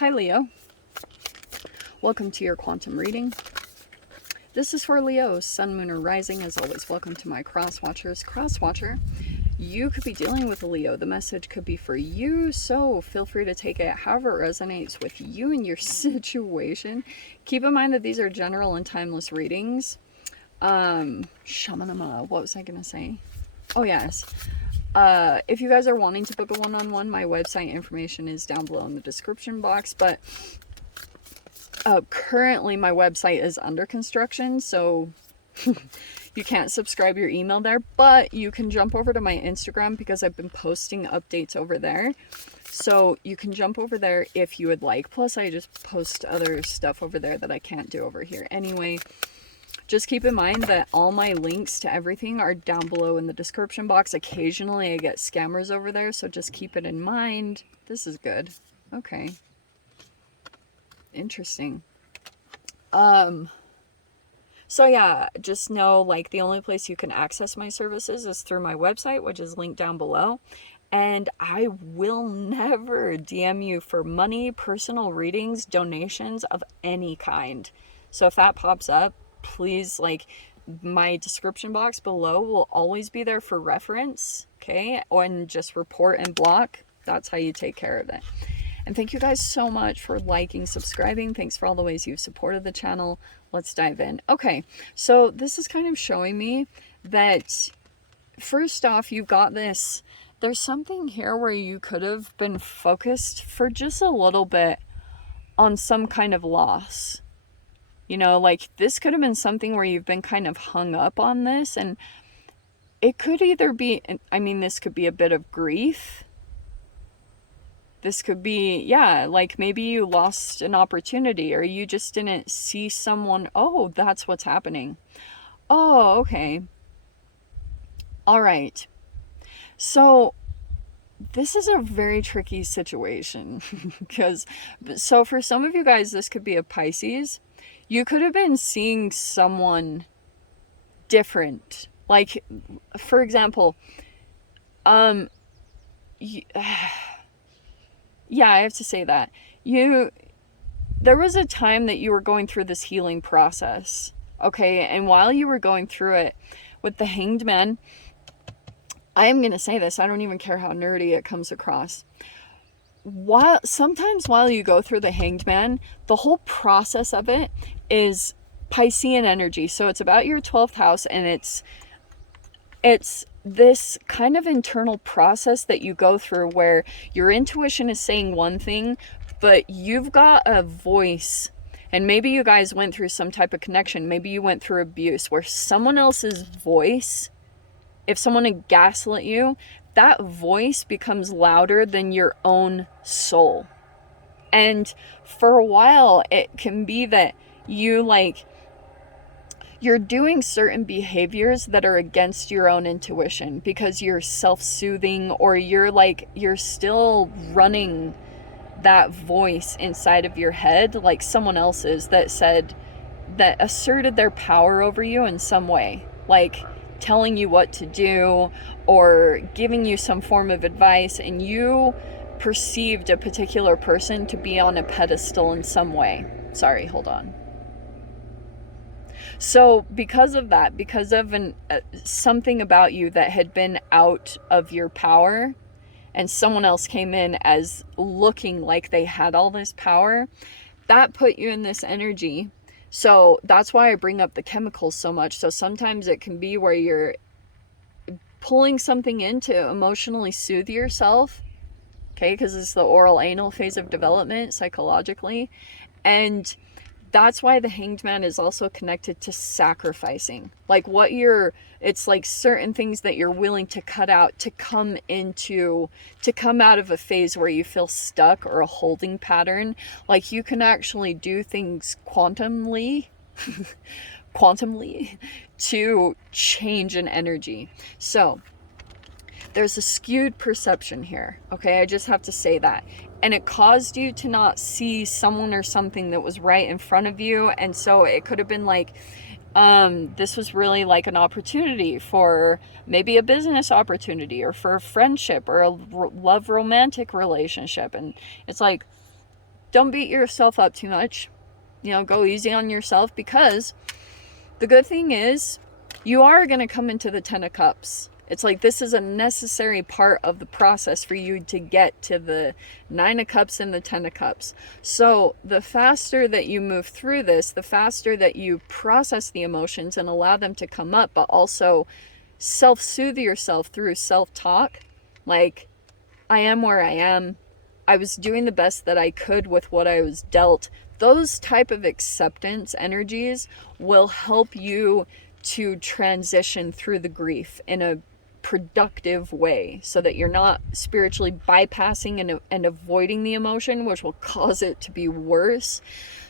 Hi Leo, welcome to your quantum reading. This is for Leo, Sun, Moon, or Rising. As always, welcome to my cross watchers. Cross watcher, you could be dealing with a Leo. The message could be for you, so feel free to take it however it resonates with you and your situation. Keep in mind that these are general and timeless readings. Shamanama, what was I gonna say? Oh yes. If you guys are wanting to book a one-on-one, my website information is down below in the description box, but currently my website is under construction, so you can't subscribe your email there, but you can jump over to my Instagram because I've been posting updates over there. So you can jump over there if you would like. Plus I just post other stuff over there that I can't do over here. Anyway, just keep in mind that all my links to everything are down below in the description box. Occasionally I get scammers over there, so just keep it in mind. This is good. Okay. Interesting. So yeah, just know, like, the only place you can access my services is through my website, which is linked down below. And I will never DM you for money, personal readings, donations of any kind. So if that pops up, please, like, my description box below will always be there for reference, okay? And just report and block. That's how you take care of it. And thank you guys so much for liking, subscribing. Thanks for all the ways you've supported the channel. Let's dive in. Okay, so this is kind of showing me that, first off, you've got this, there's something here where you could have been focused for just a little bit on some kind of loss. You know, like, this could have been something where you've been kind of hung up on this, and it could either be, I mean, this could be a bit of grief. This could be, yeah, like maybe you lost an opportunity, or you just didn't see someone. Oh, that's what's happening. Oh, okay. All right. So this is a very tricky situation because, so for some of you guys, this could be a Pisces. You could have been seeing someone different. Like, for example, yeah, I have to say that. There was a time that you were going through this healing process, okay? And while you were going through it with the Hanged Man, I am going to say this, I don't even care how nerdy it comes across. Sometimes while you go through the Hanged Man, the whole process of it is Piscean energy. So it's about your 12th house, and it's this kind of internal process that you go through where your intuition is saying one thing, but you've got a voice. And maybe you guys went through some type of connection. Maybe you went through abuse where someone else's voice, if someone had gaslit you, that voice becomes louder than your own soul. And for a while, it can be that you're doing certain behaviors that are against your own intuition because you're self-soothing, or you're still running that voice inside of your head, like someone else's that asserted their power over you in some way, like telling you what to do or giving you some form of advice, and you perceived a particular person to be on a pedestal in some way. Sorry, hold on. So because of that, because of something about you that had been out of your power, and someone else came in as looking like they had all this power, that put you in this energy. So that's why I bring up the chemicals so much. So sometimes it can be where you're pulling something in to emotionally soothe yourself, okay, because it's the oral anal phase of development psychologically. And that's why the Hanged Man is also connected to sacrificing. Like it's like certain things that you're willing to cut out to come out of a phase where you feel stuck or a holding pattern. Like you can actually do things quantumly to change an energy. So there's a skewed perception here, okay? I just have to say that. And it caused you to not see someone or something that was right in front of you. And so it could have been like, this was really like an opportunity for maybe a business opportunity, or for a friendship, or a love romantic relationship. And it's like, don't beat yourself up too much. You know, go easy on yourself, because the good thing is you are going to come into the 10 of Cups. It's like this is a necessary part of the process for you to get to the 9 of Cups and the 10 of Cups. So the faster that you move through this, the faster that you process the emotions and allow them to come up, but also self-soothe yourself through self-talk. Like, I am where I am. I was doing the best that I could with what I was dealt. Those type of acceptance energies will help you to transition through the grief in a productive way, so that you're not spiritually bypassing and avoiding the emotion, which will cause it to be worse.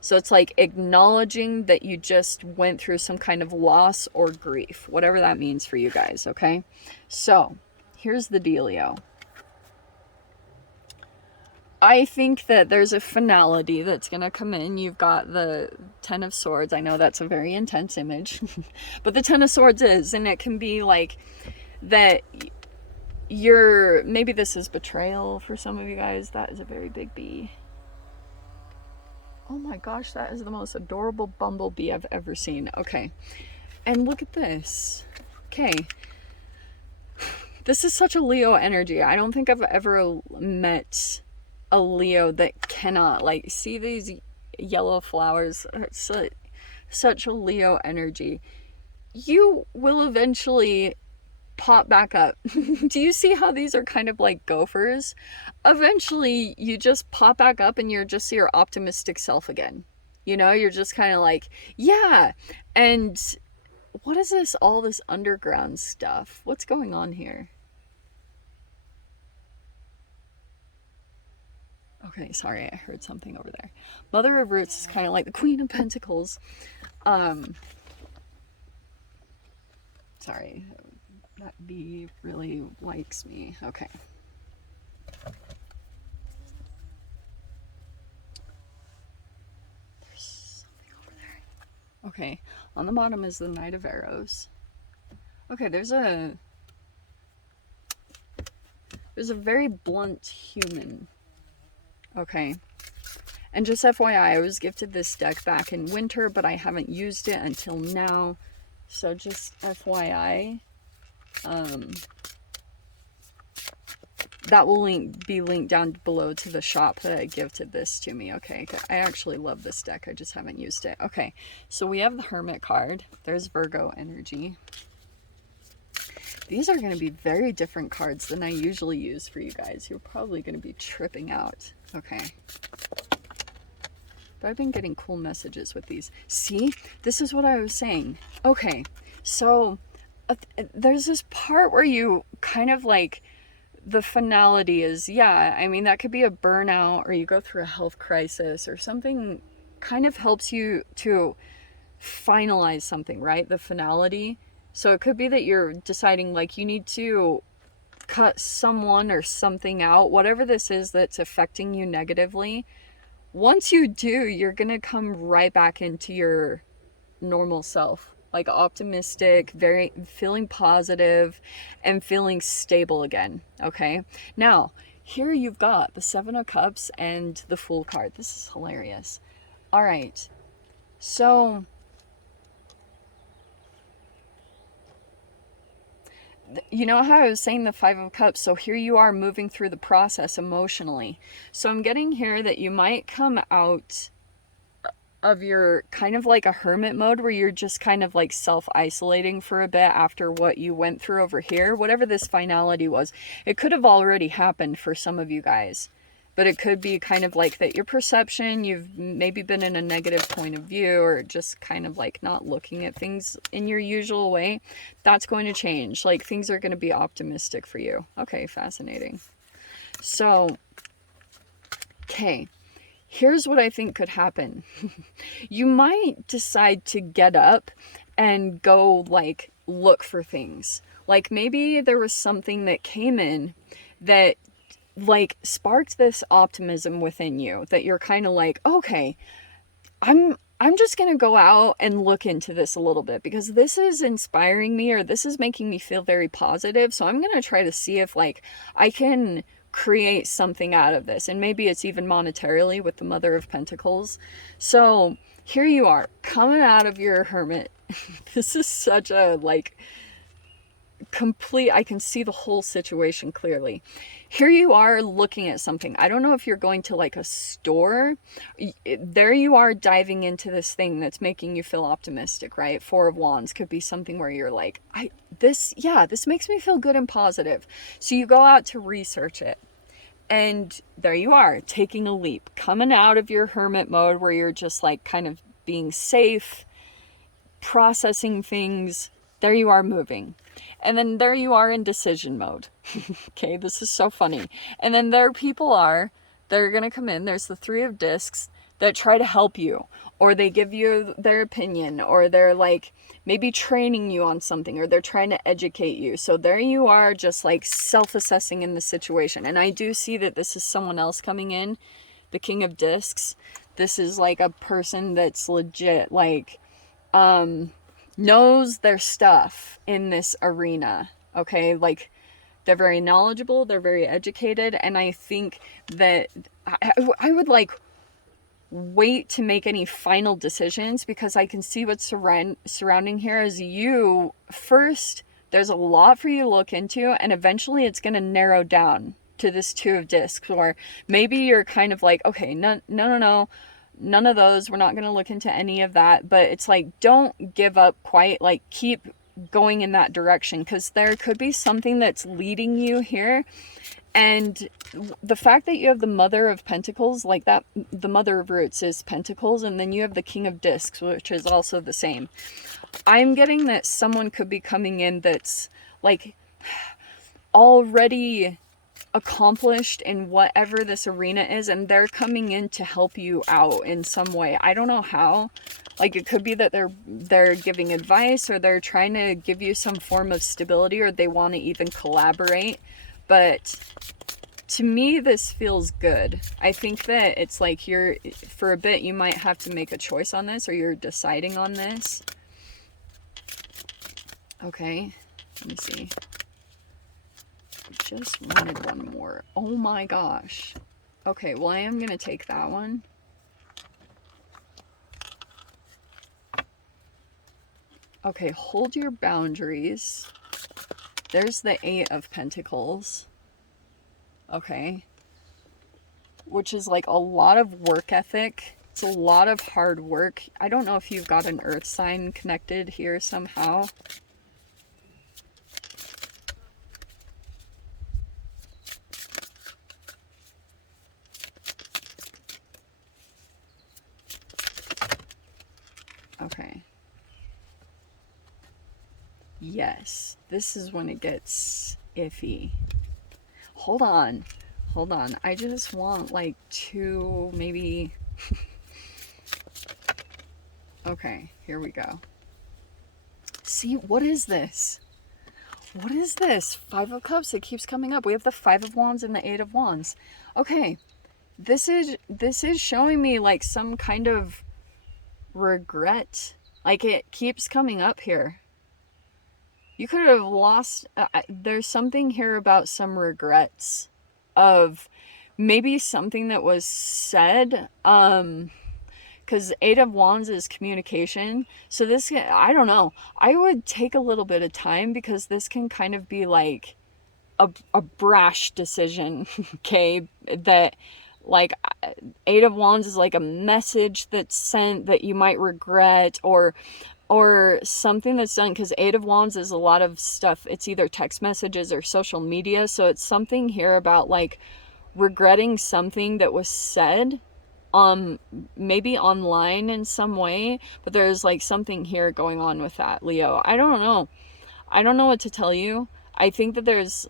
So it's like acknowledging that you just went through some kind of loss or grief, whatever that means for you guys, okay? So here's the dealio. I think that there's a finality that's going to come in. You've got the 10 of Swords. I know that's a very intense image, but the 10 of Swords is, and it can be like that maybe this is betrayal for some of you guys. That is a very big bee. Oh my gosh, that is the most adorable bumblebee I've ever seen. Okay, and look at this. Okay, this is such a Leo energy. I don't think I've ever met a Leo that cannot, like, see these yellow flowers. It's such a Leo energy. You will eventually pop back up. Do you see how these are kind of like gophers? Eventually you just pop back up and you're just your optimistic self again. You know, you're just kind of like, yeah. And what is this, all this underground stuff? What's going on here? Okay, sorry, I heard something over there. Mother of Roots is kind of like the Queen of Pentacles. Sorry, that bee really likes me. Okay. There's something over there. Okay, on the bottom is the Knight of Arrows. Okay, there's a very blunt human. Okay. And just FYI, I was gifted this deck back in winter, but I haven't used it until now. So just FYI, that will be linked down below to the shop that gifted this to me. Okay, I actually love this deck. I just haven't used it. Okay, so we have the Hermit card. There's Virgo energy. These are going to be very different cards than I usually use for you guys. You're probably going to be tripping out. Okay. But I've been getting cool messages with these. See, this is what I was saying. Okay, so there's this part where you kind of like, the finality is, yeah, I mean, that could be a burnout, or you go through a health crisis, or something kind of helps you to finalize something, right? The finality. So it could be that you're deciding like you need to cut someone or something out, whatever this is that's affecting you negatively. Once you do, you're going to come right back into your normal self, like optimistic, very feeling positive and feeling stable again. Okay. Now here you've got the 7 of Cups and the Fool card. This is hilarious. All right. So you know how I was saying the 5 of Cups? So here you are moving through the process emotionally. So I'm getting here that you might come out of your kind of like a hermit mode, where you're just kind of like self-isolating for a bit after what you went through over here. Whatever this finality was, it could have already happened for some of you guys. But it could be kind of like that your perception, you've maybe been in a negative point of view, or just kind of like not looking at things in your usual way. That's going to change. Like things are going to be optimistic for you. Okay, fascinating. So, okay, here's what I think could happen. You might decide to get up and go like look for things. Like maybe there was something that came in that like sparked this optimism within you, that you're kind of like, okay, I'm just going to go out and look into this a little bit, because this is inspiring me, or this is making me feel very positive. So I'm going to try to see if like I can create something out of this. And maybe it's even monetarily with the Mother of Pentacles. So here you are coming out of your hermit. This is such a like complete, I can see the whole situation clearly. Here you are looking at something. I don't know if you're going to like a store. There you are diving into this thing that's making you feel optimistic, right? Four of Wands could be something where you're like, this makes me feel good and positive. So you go out to research it. And there you are, taking a leap, coming out of your hermit mode where you're just like kind of being safe, processing things. There you are moving. And then there you are in decision mode. Okay, this is so funny. And then there people are, they're going to come in. There's the Three of Discs that try to help you, or they give you their opinion, or they're like maybe training you on something, or they're trying to educate you. So there you are just like self-assessing in the situation. And I do see that this is someone else coming in, the King of Discs. This is like a person that's legit like knows their stuff in this arena, okay? Like, they're very knowledgeable, they're very educated, and I think that I would, like, wait to make any final decisions, because I can see what's surrounding here is you. First, there's a lot for you to look into, and eventually it's going to narrow down to this Two of Discs, or maybe you're kind of like, okay, no, none of those, we're not going to look into any of that. But it's like, don't give up quite, like keep going in that direction, because there could be something that's leading you here. And the fact that you have the Mother of Pentacles, like that, the Mother of Roots is Pentacles, and then you have the King of Discs, which is also the same. I'm getting that someone could be coming in that's like already accomplished in whatever this arena is, and they're coming in to help you out in some way. I don't know how. Like, it could be that they're giving advice, or they're trying to give you some form of stability, or they want to even collaborate. But to me, this feels good. I think that it's like for a bit, you might have to make a choice on this, or you're deciding on this. Okay, let me see. Just wanted one more. Oh my gosh. Okay, well, I am going to take that one. Okay, hold your boundaries. There's the Eight of Pentacles. Okay. Which is like a lot of work ethic. It's a lot of hard work. I don't know if you've got an earth sign connected here somehow. Okay. Yes, this is when it gets iffy. Hold on. I just want like two, maybe. Okay, here we go. See, what is this? What is this? Five of Cups, it keeps coming up. We have the Five of Wands and the Eight of Wands. Okay, this is showing me like some kind of regret. Like, it keeps coming up here. You could have lost, there's something here about some regrets of maybe something that was said, because Eight of Wands is communication. So this, I don't know, I would take a little bit of time, because this can kind of be like a brash decision, okay, that like Eight of Wands is like a message that's sent that you might regret, or something that's done, because Eight of Wands is a lot of stuff. It's either text messages or social media. So it's something here about like regretting something that was said, maybe online in some way. But there's like something here going on with that, Leo. I don't know what to tell you. I think that there's,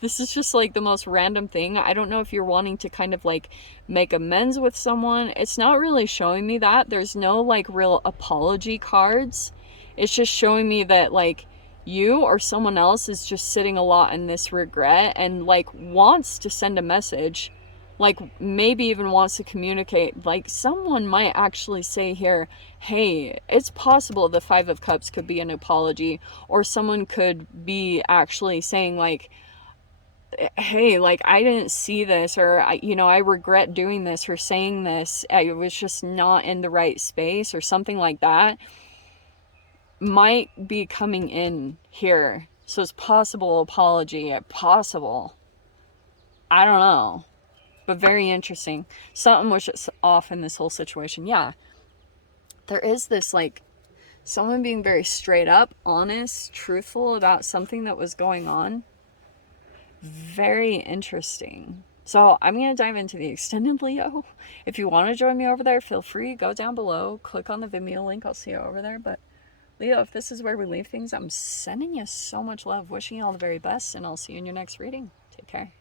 this is just like the most random thing. I don't know if you're wanting to kind of like make amends with someone. It's not really showing me that. There's no like real apology cards. It's just showing me that like you or someone else is just sitting a lot in this regret, and like wants to send a message, like maybe even wants to communicate. Like someone might actually say here, hey, it's possible the Five of Cups could be an apology, or someone could be actually saying like, hey, like, I didn't see this, or I regret doing this or saying this, I was just not in the right space or something like that, might be coming in here. So it's possible apology, possible. I don't know, but very interesting. Something was just off in this whole situation. Yeah, there is this, like, someone being very straight up, honest, truthful about something that was going on. Very interesting. So I'm going to dive into the extended Leo. If you want to join me over there, feel free. Go down below. Click on the Vimeo link. I'll see you over there. But Leo, if this is where we leave things, I'm sending you so much love. Wishing you all the very best. And I'll see you in your next reading. Take care.